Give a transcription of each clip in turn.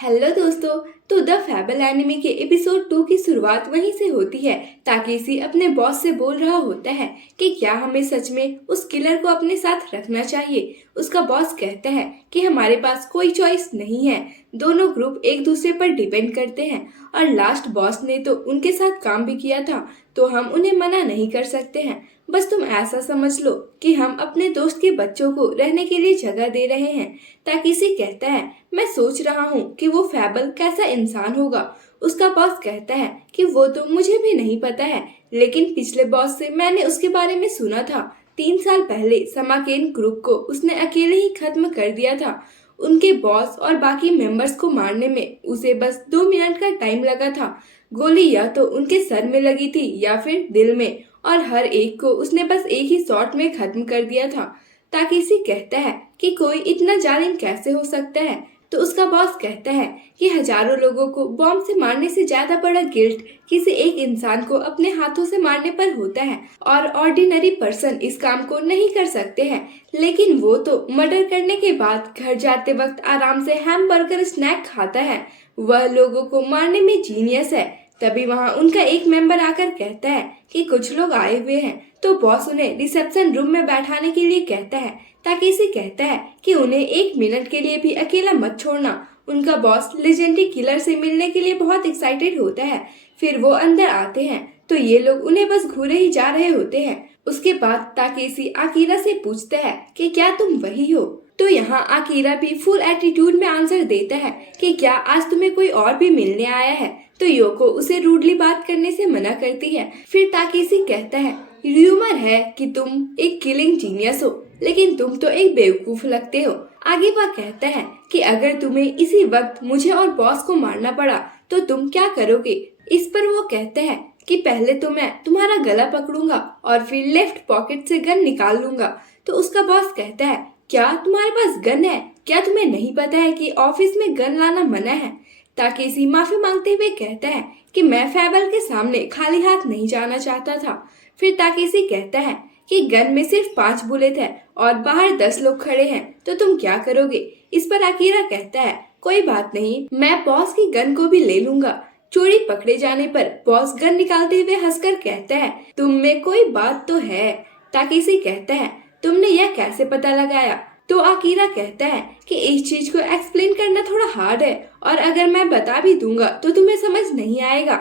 Hello दोस्तों। तो the फैबल anime के एपिसोड 2 की शुरुआत वहीं से होती है। ताकेशी अपने बॉस से बोल रहा होता है कि क्या हमें सच में उस किलर को अपने साथ रखना चाहिए। उसका बॉस कहता है कि हमारे पास कोई चॉइस नहीं है, दोनों ग्रुप एक दूसरे पर डिपेंड करते हैं और लास्ट बॉस ने तो उनके साथ काम भी किया था, तो हम उन्हें मना नहीं कर सकते हैं। बस तुम ऐसा समझ लो कि हम अपने दोस्त के बच्चों को रहने के लिए जगह दे रहे हैं। ताकेशी कहता है, मैं सोच रहा हूँ कि वो फैबल कैसा इंसान होगा। उसका बॉस कहता है कि वो तो मुझे भी नहीं पता है, लेकिन पिछले बॉस से मैंने उसके बारे में सुना था। 3 साल पहले समाकेन ग्रुप को उसने अकेले ही खत्म कर दिया था। उनके बॉस और बाकी मेंबर्स को मारने में उसे बस 2 मिनट का टाइम लगा था। गोली या तो उनके सर में लगी थी या फिर दिल में, और हर एक को उसने बस एक ही शॉट में खत्म कर दिया था। ताकेशी कहता है कि कोई इतना जालिम कैसे हो सकता है। तो उसका बॉस कहता है कि हजारों लोगों को बॉम्ब से मारने से ज्यादा बड़ा गिल्ट किसी एक इंसान को अपने हाथों से मारने पर होता है, और ऑर्डिनरी पर्सन इस काम को नहीं कर सकते हैं। लेकिन वो तो मर्डर करने के बाद घर जाते वक्त आराम से हैमबर्गर स्नैक खाता है। वह लोगों को मारने में जीनियस है। तभी वहाँ उनका एक मेंबर आकर कहता है कि कुछ लोग आए हुए हैं, तो बॉस उन्हें रिसेप्शन रूम में बैठाने के लिए कहता है। ताकेशी कहता है कि उन्हें 1 मिनट के लिए भी अकेला मत छोड़ना। उनका बॉस लेजेंडरी किलर से मिलने के लिए बहुत एक्साइटेड होता है। फिर वो अंदर आते हैं तो ये लोग उन्हें बस घूरे ही जा रहे होते हैं। उसके बाद ताकेशी आकीरा से पूछता है कि क्या तुम वही हो। तो यहाँ आकीरा भी फुल एटीट्यूड में आंसर देता है कि क्या आज तुम्हें कोई और भी मिलने आया है। तो योको उसे रूडली बात करने से मना करती है। फिर ताकेशी कहता है, र्यूमर है कि तुम एक किलिंग जीनियस हो, लेकिन तुम तो एक बेवकूफ लगते हो। आगे वह कहता है कि अगर तुम्हें इसी वक्त मुझे और बॉस को मारना पड़ा तो तुम क्या करोगे। इस पर वो कहता है कि पहले तो मैं तुम्हारा गला पकड़ूंगा और फिर लेफ्ट पॉकेट से गन निकाल लूंगा। तो उसका बॉस कहता है, क्या तुम्हारे पास गन है? क्या तुम्हें नहीं पता है कि ऑफिस में गन लाना मना है। ताकेशी माफी मांगते हुए कहता है कि मैं फैबल के सामने खाली हाथ नहीं जाना चाहता था। फिर ताकेशी कहता है कि गन में सिर्फ 5 बुलेट है और बाहर 10 लोग खड़े हैं, तो तुम क्या करोगे। इस पर आकीरा कहता है, कोई बात नहीं, मैं बॉस की गन को भी ले लूंगा। चोरी पकड़े जाने पर बॉस गन निकालते हुए हंसकर कहता है, तुम में कोई बात तो है। ताकेशी कहता है, तुमने यह कैसे पता लगाया। तो आकीरा कहता है कि इस चीज को एक्सप्लेन करना थोड़ा हार्ड है, और अगर मैं बता भी दूंगा तो तुम्हें समझ नहीं आएगा।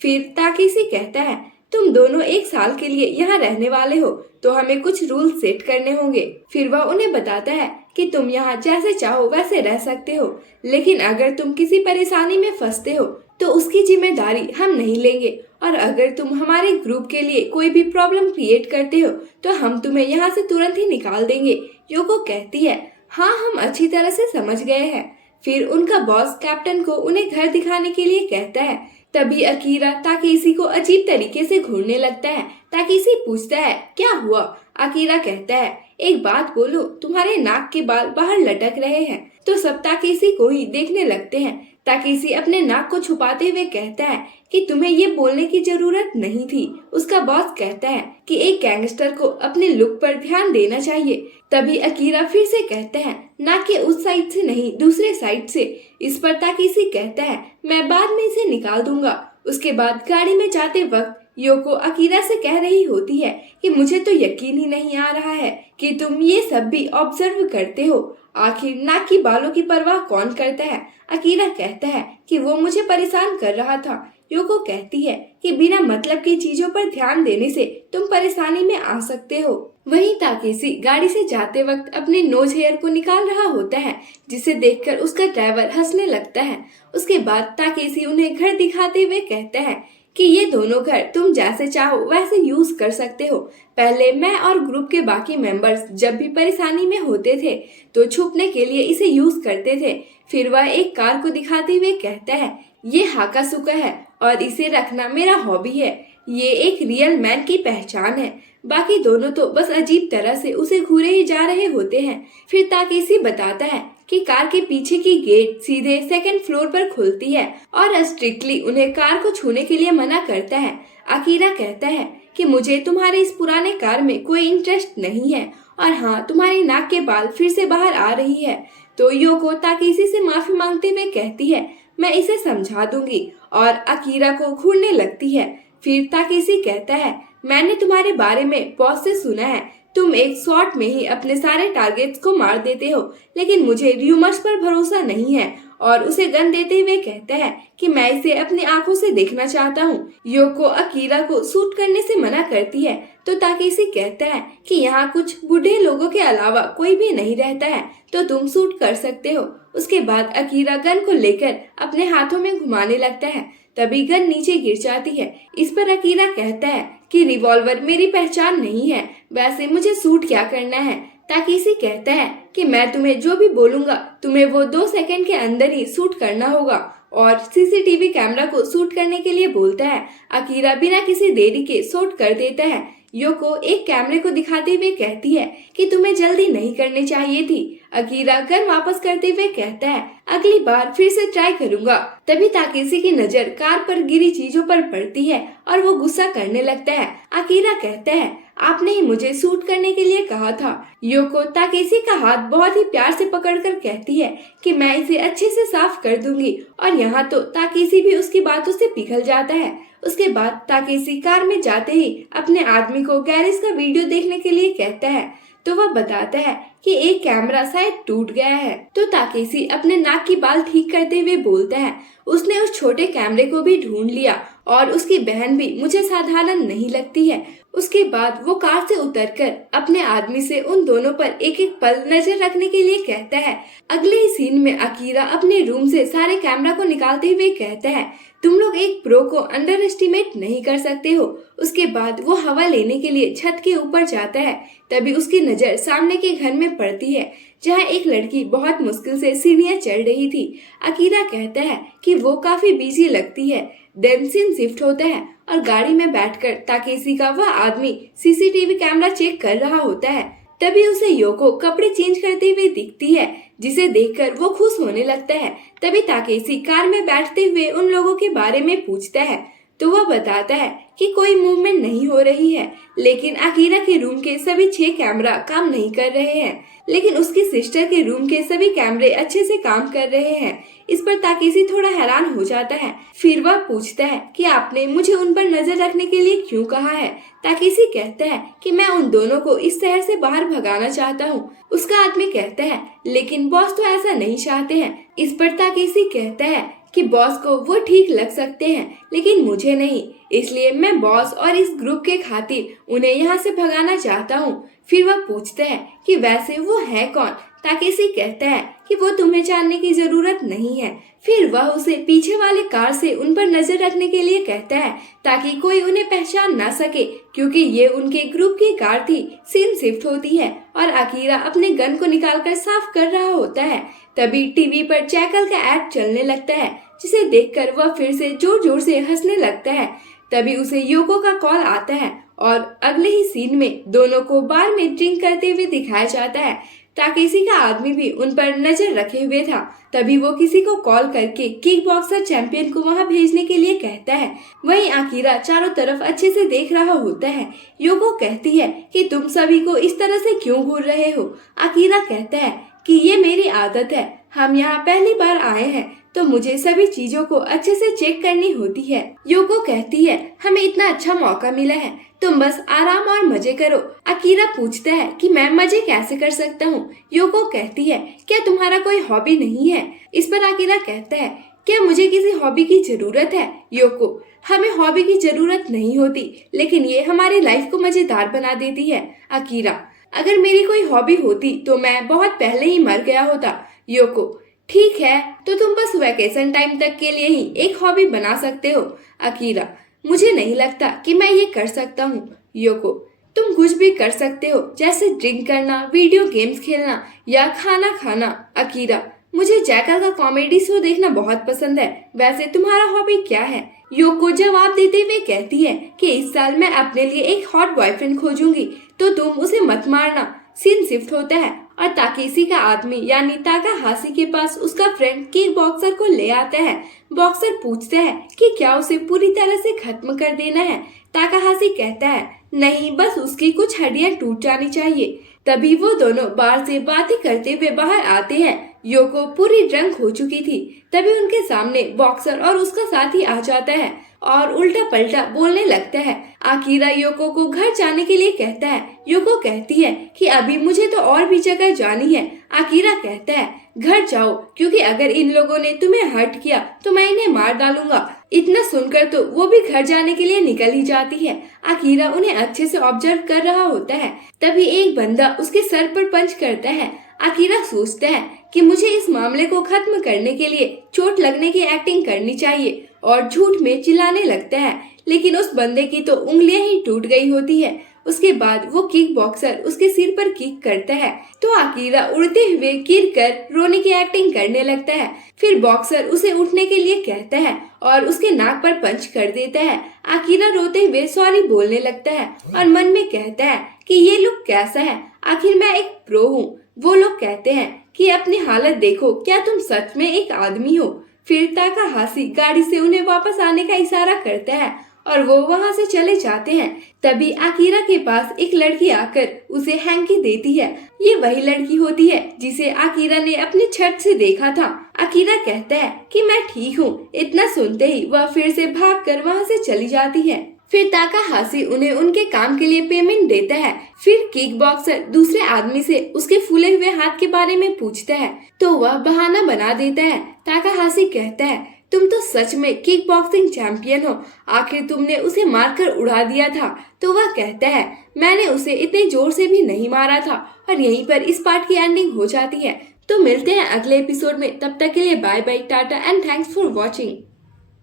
फिर ताकेशी कहता है, तुम दोनों 1 साल के लिए यहाँ रहने वाले हो, तो हमें कुछ रूल सेट करने होंगे। फिर वह उन्हें बताता है कि तुम यहाँ जैसे चाहो वैसे रह सकते हो, लेकिन अगर तुम किसी परेशानी में फंसते हो तो उसकी जिम्मेदारी हम नहीं लेंगे, और अगर तुम हमारे ग्रुप के लिए कोई भी प्रॉब्लम क्रिएट करते हो तो हम तुम्हें यहाँ से तुरंत ही निकाल देंगे। योको कहती है, हाँ हम अच्छी तरह से समझ गए हैं। फिर उनका बॉस कैप्टन को उन्हें घर दिखाने के लिए कहता है। तभी अकीरा ताकेशी को अजीब तरीके से घूरने लगता है। ताकेशी पूछता है, क्या हुआ। अकीरा कहता है, एक बात बोलो, तुम्हारे नाक के बाल बाहर लटक रहे हैं। तो सब ताकेशी को ही देखने लगते हैं। ताकेशी अपने नाक को छुपाते हुए कहता है कि तुम्हें ये बोलने की जरूरत नहीं थी। उसका बॉस कहता है कि एक गैंगस्टर को अपने लुक पर ध्यान देना चाहिए। तभी अकीरा फिर से कहता है, नाक के उस साइड से नहीं, दूसरे साइड से। इस पर ताकेशी कहता है, मैं बाद में इसे निकाल दूंगा। उसके बाद गाड़ी में जाते वक्त योको अकीरा से कह रही होती है कि मुझे तो यकीन ही नहीं आ रहा है कि तुम ये सब भी ऑब्जर्व करते हो। आखिर नाक की बालों की परवाह कौन करता है। अकीरा कहता है कि वो मुझे परेशान कर रहा था। योको कहती है कि बिना मतलब की चीजों पर ध्यान देने से तुम परेशानी में आ सकते हो। वहीं ताकेशी गाड़ी से जाते वक्त अपने नोज हेयर को निकाल रहा होता है, जिसे देखकर उसका ड्राइवर हंसने लगता है। उसके बाद ताकेशी उन्हें घर दिखाते हुए कहता है कि ये दोनों घर तुम जैसे चाहो वैसे यूज कर सकते हो। पहले मैं और ग्रुप के बाकी मेंबर्स जब भी परेशानी में होते थे तो छुपने के लिए इसे यूज करते थे। फिर वह एक कार को दिखाते हुए कहता है, ये हाकासुका है और इसे रखना मेरा हॉबी है। ये एक रियल मैन की पहचान है। बाकी दोनों तो बस अजीब तरह से उसे घूरे ही जा रहे होते हैं। फिर ताकेशी बताता है कि कार के पीछे की गेट सीधे 2nd फ्लोर पर खुलती है और स्ट्रिक्टली उन्हें कार को छूने के लिए मना करता है। अकीरा कहता है कि मुझे तुम्हारे इस पुराने कार में कोई इंटरेस्ट नहीं है, और हाँ, तुम्हारी नाक के बाल फिर से बाहर आ रही है। तो योको ताकेशी से माफी मांगते हुए कहती है, मैं इसे समझा दूंगी, और अकीरा को घूरने लगती है। फिर ताकेशी कहता है, मैंने तुम्हारे बारे में बॉस से सुना है, तुम एक शॉट में ही अपने सारे टारगेट्स को मार देते हो, लेकिन मुझे र्यूमर्स पर भरोसा नहीं है। और उसे गन देते हुए कहता है कि मैं इसे अपनी आंखों से देखना चाहता हूँ। योको अकीरा को शूट करने से मना करती है, तो ताकेशी कहता है कि यहाँ कुछ बूढ़े लोगों के अलावा कोई भी नहीं रहता है, तो तुम शूट कर सकते हो। उसके बाद अकीरा गन को लेकर अपने हाथों में घुमाने लगता है। तभी गन नीचे गिर जाती है। इस पर अकीरा कहता है कि रिवॉल्वर मेरी पहचान नहीं है, वैसे मुझे शूट क्या करना है। ताकेशी कहता है कि मैं तुम्हें जो भी बोलूंगा तुम्हें वो 2 सेकंड के अंदर ही शूट करना होगा, और सीसीटीवी कैमरा को शूट करने के लिए बोलता है। अकीरा बिना किसी देरी के शूट कर देता है। योको एक कैमरे को दिखाते हुए कहती है कि तुम्हें जल्दी नहीं करनी चाहिए थी। अकीरा गन वापस करते हुए कहता है, अगली बार फिर से ट्राई करूंगा। तभी ताकेशी की नजर कार पर गिरी चीजों पर पड़ती है और वो गुस्सा करने लगता है। अकीरा कहता है, आपने ही मुझे शूट करने के लिए कहा था। योको ताकेशी का हाथ बहुत ही प्यार से पकड़कर कहती है कि मैं इसे अच्छे से साफ कर दूंगी, और यहाँ तो ताकेशी भी उसकी बातों से पिघल जाता है। उसके बाद ताकेशी कार में जाते ही अपने आदमी को गैरेज का वीडियो देखने के लिए कहता है, तो वह बताता है कि एक कैमरा शायद टूट गया है। तो ताकेशी अपने नाक की बाल ठीक करते हुए बोलता है, उसने उस छोटे कैमरे को भी ढूंढ लिया, और उसकी बहन भी मुझे साधारण नहीं लगती है। उसके बाद वो कार से उतरकर अपने आदमी से उन दोनों पर एक एक पल नजर रखने के लिए कहता है। अगले ही सीन में अकीरा अपने रूम से सारे कैमरा को निकालते हुए कहता है, तुम लोग एक प्रो को अंडर एस्टिमेट नहीं कर सकते हो। उसके बाद वो हवा लेने के लिए छत के ऊपर जाता है। तभी उसकी नजर सामने के घर में पड़ती है, जहाँ एक लड़की बहुत मुश्किल से सीढ़ियाँ चढ़ रही थी। अकीरा कहता है कि वो काफी बिजी लगती है। देन सीन शिफ्ट होता है और गाड़ी में बैठकर ताकेशी का वह आदमी सीसीटीवी कैमरा चेक कर रहा होता है। तभी उसे योको कपड़े चेंज करते हुए दिखती है, जिसे देखकर वो खुश होने लगता है। तभी ताकेशी कार में बैठते हुए उन लोगों के बारे में पूछता है, तो वह बताता है कि कोई मूवमेंट नहीं हो रही है, लेकिन अकीरा के रूम के सभी 6 कैमरा काम नहीं कर रहे हैं, लेकिन उसकी सिस्टर के रूम के सभी कैमरे अच्छे से काम कर रहे हैं। इस पर ताकेशी थोड़ा हैरान हो जाता है। फिर वह पूछता है कि आपने मुझे उन पर नजर रखने के लिए क्यों कहा है। ताकेशी कहता है कि मैं उन दोनों को इस शहर से बाहर भगाना चाहता हूँ। उसका आदमी कहता है, लेकिन बॉस तो ऐसा नहीं चाहते हैं। इस पर ताकेशी कहता है कि बॉस को वो ठीक लग सकते हैं, लेकिन मुझे नहीं, इसलिए मैं बॉस और इस ग्रुप के खातिर उन्हें यहाँ से भगाना चाहता हूँ। फिर वह पूछता है कि वैसे वो है कौन। ताकेशी कहता है कि वो तुम्हें जानने की जरूरत नहीं है। फिर वह उसे पीछे वाले कार से उन पर नजर रखने के लिए कहता है, ताकि कोई उन्हें पहचान ना सके, क्योंकि ये उनके ग्रुप की कार थी। सीन शिफ्ट होती है और अकीरा अपने गन को निकालकर साफ कर रहा होता है। तभी टीवी पर जैकल का एड चलने लगता है, जिसे देखकर वह फिर से जोर जोर से हंसने लगता है। तभी उसे योको का कॉल आता है और अगले ही सीन में दोनों को बार में ड्रिंक करते हुए दिखाया जाता है। ताकेशी का आदमी भी उन पर नजर रखे हुए था। तभी वो किसी को कॉल करके किक बॉक्सर चैंपियन को वहां भेजने के लिए कहता है। वहीं अकीरा चारों तरफ अच्छे से देख रहा होता है। योको कहती है कि तुम सभी को इस तरह से क्यों घूर रहे हो। अकीरा कहता है कि ये मेरी आदत है, हम यहाँ पहली बार आए हैं, तो मुझे सभी चीजों को अच्छे से चेक करनी होती है। योको कहती है, हमें इतना अच्छा मौका मिला है, तुम बस आराम और मजे करो। अकीरा पूछता है कि मैं मजे कैसे कर सकता हूँ। योको कहती है, क्या तुम्हारा कोई हॉबी नहीं है। इस पर अकीरा कहता है, क्या मुझे किसी हॉबी की जरूरत है। योको, हमें हॉबी की जरूरत नहीं होती, लेकिन ये हमारी लाइफ को मजेदार बना देती है। अकीरा, अगर मेरी कोई हॉबी होती तो मैं बहुत पहले ही मर गया होता। योको, ठीक है, तो तुम बस वैकेशन टाइम तक के लिए ही एक हॉबी बना सकते हो। अकीरा, मुझे नहीं लगता कि मैं ये कर सकता हूँ। योको, तुम कुछ भी कर सकते हो, जैसे ड्रिंक करना, वीडियो गेम्स खेलना या खाना खाना। अकीरा, मुझे जैकल का कॉमेडी शो देखना बहुत पसंद है। वैसे तुम्हारा हॉबी क्या है। योको जवाब देते हुए कहती है कि इस साल मैं अपने लिए एक हॉट बॉयफ्रेंड खोजूंगी, तो तुम उसे मत मारना। सीन शिफ्ट होता है और ताकेशी का आदमी यानी ताकाहाशी के पास उसका फ्रेंड किक बॉक्सर को ले आता है। बॉक्सर पूछता है कि क्या उसे पूरी तरह से खत्म कर देना है। ताकाहाशी कहता है, नहीं, बस उसकी कुछ हड्डियां टूट जानी चाहिए। तभी वो दोनों बाहर से बातें करते हुए बाहर आते हैं। योको पूरी ड्रंक हो चुकी थी। तभी उनके सामने बॉक्सर और उसका साथी आ जाता है और उल्टा पलटा बोलने लगता है। आकिरा योको को घर जाने के लिए कहता है। योको कहती है कि अभी मुझे तो और भी जगह जानी है। आकिरा कहता है घर जाओ, क्योंकि अगर इन लोगों ने तुम्हें हर्ट किया तो मैं इन्हें मार डालूंगा। इतना सुनकर तो वो भी घर जाने के लिए निकल ही जाती है। आकिरा उन्हें अच्छे से ऑब्जर्व कर रहा होता है। तभी एक बंदा उसके सर पर पंच करता है। आकिरा सोचता है कि मुझे इस मामले को खत्म करने के लिए चोट लगने की एक्टिंग करनी चाहिए और झूठ में चिल्लाने लगता है। लेकिन उस बंदे की तो उंगलियां ही टूट गई होती है। उसके बाद वो किक बॉक्सर उसके सिर पर किक करता है तो आकिरा उड़ते हुए गिर कर रोने की एक्टिंग करने लगता है। फिर बॉक्सर उसे उठने के लिए कहता है और उसके नाक पर पंच कर देता है। आकिरा रोते हुए सॉरी बोलने लगता है और मन में कहता है कि ये लुक कैसा है, आखिर मैं एक प्रो हूँ। वो लोग कहते हैं कि अपनी हालत देखो, क्या तुम सच में एक आदमी हो। फिर ताकाहाशी गाड़ी से उन्हें वापस आने का इशारा करता है और वो वहाँ से चले जाते हैं। तभी आकिरा के पास एक लड़की आकर उसे हैंकी देती है। ये वही लड़की होती है जिसे आकिरा ने अपनी छत से देखा था। आकिरा कहता है कि मैं ठीक हूँ। इतना सुनते ही वह फिर से भागकर वहाँ से चली जाती है। फिर ताकाहाशी उन्हें उनके काम के लिए पेमेंट देता है। फिर किक बॉक्सर दूसरे आदमी से उसके फूले हुए हाथ के बारे में पूछता है तो वह बहाना बना देता है। ताकाहाशी कहता है तुम तो सच में किक बॉक्सिंग चैंपियन हो, आखिर तुमने उसे मारकर उड़ा दिया था। तो वह कहता है मैंने उसे इतने जोर से भी नहीं मारा था। और यहीं पर इस पार्ट की एंडिंग हो जाती है। तो मिलते हैं अगले एपिसोड में, तब तक के लिए bye bye, tata and thanks for watching.